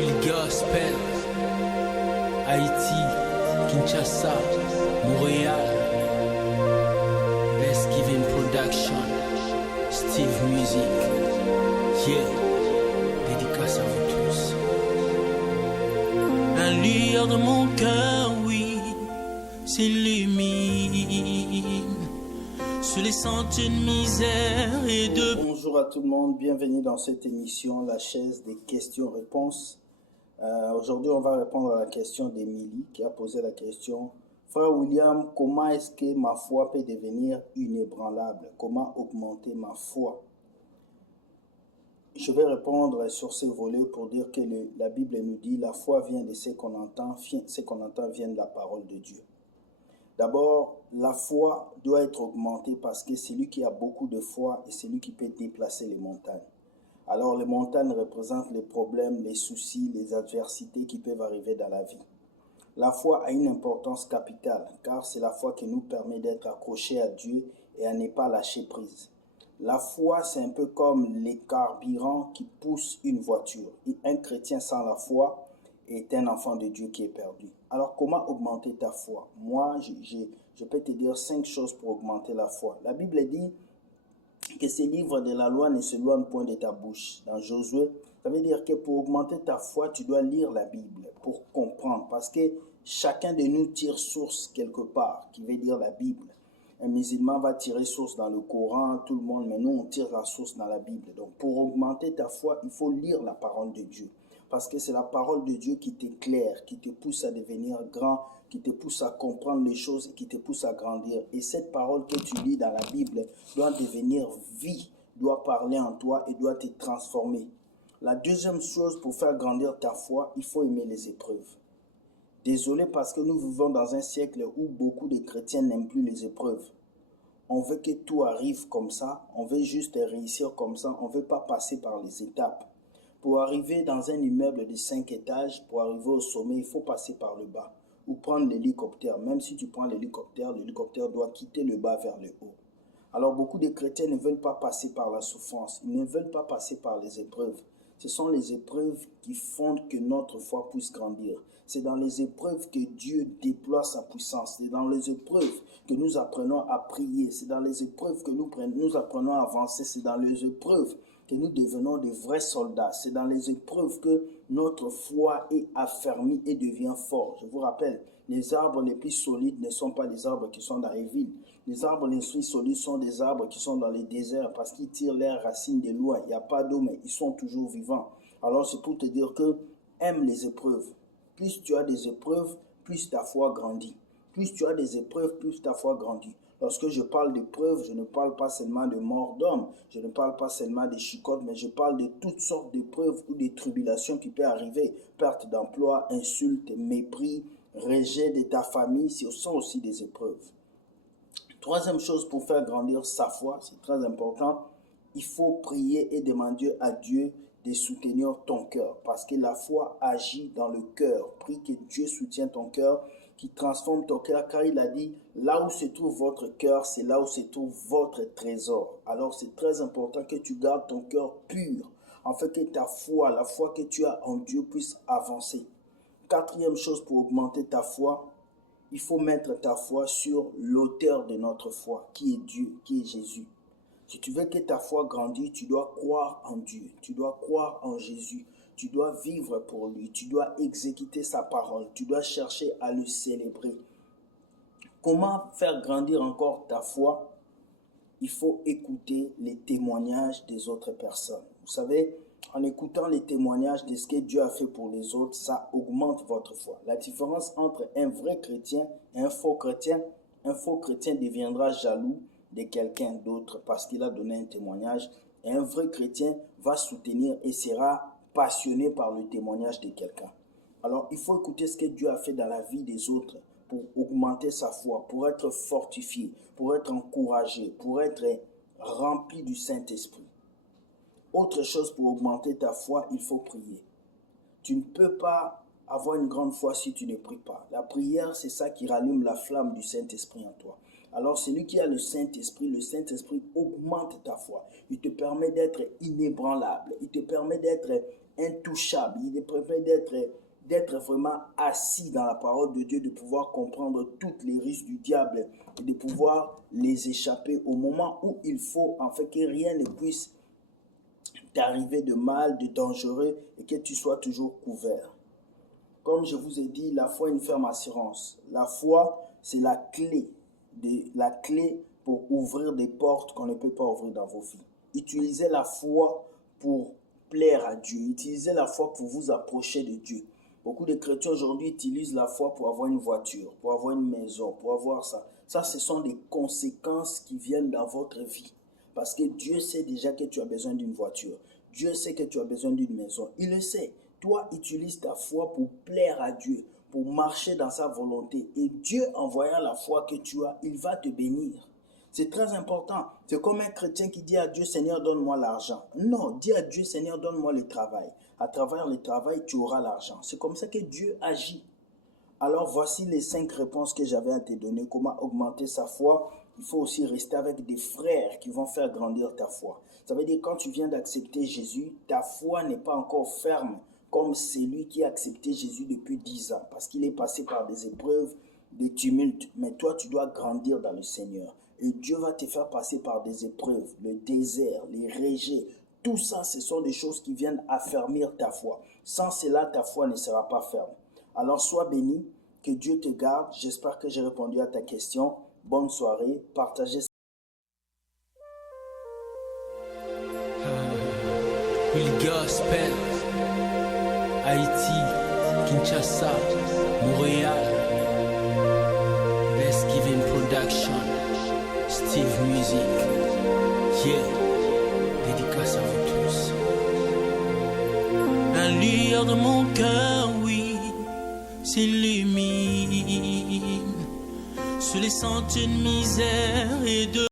Will Gospel, Haïti, Kinshasa, Montréal, Best Given Production, Steve Music, yeah, dédicace à vous tous. La lueur de mon cœur, oui, s'illumine sous les sentiers de misère et de... Bonjour à tout le monde, bienvenue dans cette émission, la chaise des questions-réponses. Aujourd'hui, on va répondre à la question d'Émilie qui a posé la question. Frère William, comment est-ce que ma foi peut devenir inébranlable? Comment augmenter ma foi? Je vais répondre sur ce volet pour dire que la Bible nous dit la foi vient de ce qu'on entend, ce qu'on entend vient de la parole de Dieu. D'abord, la foi doit être augmentée parce que c'est lui qui a beaucoup de foi et c'est lui qui peut déplacer les montagnes. Alors, les montagnes représentent les problèmes, les soucis, les adversités qui peuvent arriver dans la vie. La foi a une importance capitale car c'est la foi qui nous permet d'être accrochés à Dieu et à ne pas lâcher prise. La foi, c'est un peu comme les carburants qui poussent une voiture. Et un chrétien sans la foi est un enfant de Dieu qui est perdu. Alors, comment augmenter ta foi? Moi, je peux te dire 5 choses pour augmenter la foi. La Bible dit que ces livres de la loi ne s'éloignent point de ta bouche. Dans Josué, ça veut dire que pour augmenter ta foi, tu dois lire la Bible pour comprendre. Parce que chacun de nous tire source quelque part, qui veut dire la Bible. Un musulman va tirer source dans le Coran, tout le monde, mais nous, on tire la source dans la Bible. Donc, pour augmenter ta foi, il faut lire la parole de Dieu. Parce que c'est la parole de Dieu qui t'éclaire, qui te pousse à devenir grand, qui te pousse à comprendre les choses et qui te pousse à grandir. Et cette parole que tu lis dans la Bible doit devenir vie, doit parler en toi et doit te transformer. La deuxième chose pour faire grandir ta foi, il faut aimer les épreuves. Désolé parce que nous vivons dans un siècle où beaucoup de chrétiens n'aiment plus les épreuves. On veut que tout arrive comme ça, on veut juste réussir comme ça, on ne veut pas passer par les étapes. Pour arriver dans un immeuble de 5 étages, pour arriver au sommet, il faut passer par le bas ou prendre l'hélicoptère. Même si tu prends l'hélicoptère doit quitter le bas vers le haut. Alors beaucoup de chrétiens ne veulent pas passer par la souffrance, ils ne veulent pas passer par les épreuves. Ce sont les épreuves qui font que notre foi puisse grandir. C'est dans les épreuves que Dieu déploie sa puissance. C'est dans les épreuves que nous apprenons à prier. C'est dans les épreuves que nous apprenons à avancer. C'est dans les épreuves que nous devenons de vrais soldats. C'est dans les épreuves que notre foi est affermie et devient forte. Je vous rappelle, les arbres les plus solides ne sont pas les arbres qui sont dans les villes. Les arbres les plus solides sont des arbres qui sont dans les déserts parce qu'ils tirent leurs racines de loin. Il n'y a pas d'eau, mais ils sont toujours vivants. Alors c'est pour te dire que aime les épreuves. Plus tu as des épreuves, plus ta foi grandit. Plus tu as des épreuves, plus ta foi grandit. Lorsque je parle d'épreuves, je ne parle pas seulement de mort d'homme, je ne parle pas seulement des chicottes, mais je parle de toutes sortes d'épreuves ou des tribulations qui peuvent arriver. Perte d'emploi, insultes, mépris, rejet de ta famille, ce sont aussi des épreuves. Troisième chose pour faire grandir sa foi, c'est très important, il faut prier et demander à Dieu de soutenir ton cœur parce que la foi agit dans le cœur. Prie que Dieu soutienne ton cœur, qui transforme ton cœur car il a dit là où se trouve votre cœur, c'est là où se trouve votre trésor. Alors c'est très important que tu gardes ton cœur pur afin que ta foi, la foi que tu as en Dieu puisse avancer. Quatrième chose pour augmenter ta foi, il faut mettre ta foi sur l'auteur de notre foi, qui est Dieu, qui est Jésus. Si tu veux que ta foi grandisse, tu dois croire en Dieu, tu dois croire en Jésus, tu dois vivre pour lui, tu dois exécuter sa parole, tu dois chercher à le célébrer. Comment faire grandir encore ta foi? Il faut écouter les témoignages des autres personnes. Vous savez, en écoutant les témoignages de ce que Dieu a fait pour les autres, ça augmente votre foi. La différence entre un vrai chrétien et un faux chrétien deviendra jaloux de quelqu'un d'autre parce qu'il a donné un témoignage. Et un vrai chrétien va soutenir et sera passionné par le témoignage de quelqu'un. Alors, il faut écouter ce que Dieu a fait dans la vie des autres pour augmenter sa foi, pour être fortifié, pour être encouragé, pour être rempli du Saint-Esprit. Autre chose pour augmenter ta foi, il faut prier. Tu ne peux pas avoir une grande foi si tu ne pries pas. La prière, c'est ça qui rallume la flamme du Saint-Esprit en toi. Alors celui qui a le Saint-Esprit augmente ta foi. Il te permet d'être inébranlable. Il te permet d'être intouchable. Il te permet d'être vraiment assis dans la parole de Dieu, de pouvoir comprendre toutes les ruses du diable et de pouvoir les échapper au moment où il faut, en fait, que rien ne puisse t'arriver de mal, de dangereux et que tu sois toujours couvert. Comme je vous ai dit, la foi est une ferme assurance. La foi, c'est la clé pour ouvrir des portes qu'on ne peut pas ouvrir dans vos vies. Utilisez la foi pour plaire à Dieu. Utilisez la foi pour vous approcher de Dieu. Beaucoup de chrétiens aujourd'hui utilisent la foi pour avoir une voiture, pour avoir une maison, pour avoir ça. Ça, ce sont des conséquences qui viennent dans votre vie. Parce que Dieu sait déjà que tu as besoin d'une voiture. Dieu sait que tu as besoin d'une maison. Il le sait. Toi, utilise ta foi pour plaire à Dieu, pour marcher dans sa volonté. Et Dieu, en voyant la foi que tu as, il va te bénir. C'est très important. C'est comme un chrétien qui dit à Dieu, Seigneur, donne-moi l'argent. Non, dis à Dieu, Seigneur, donne-moi le travail. À travers le travail, tu auras l'argent. C'est comme ça que Dieu agit. Alors, voici les 5 réponses que j'avais à te donner. Comment augmenter sa foi? Il faut aussi rester avec des frères qui vont faire grandir ta foi. Ça veut dire quand tu viens d'accepter Jésus, ta foi n'est pas encore ferme comme celui qui a accepté Jésus depuis 10 ans. Parce qu'il est passé par des épreuves, des tumultes. Mais toi, tu dois grandir dans le Seigneur. Et Dieu va te faire passer par des épreuves, le désert, les rejets. Tout ça, ce sont des choses qui viennent affermir ta foi. Sans cela, ta foi ne sera pas ferme. Alors, sois béni, que Dieu te garde. J'espère que j'ai répondu à ta question. Bonne soirée, partagez. Will Gospel, Haïti, Kinshasa, Montréal, Let's Give Him Production, Steve Music, yeah, dédicace à vous tous. La lueur de mon cœur, oui, s'illumine sous les sentiers de misère et de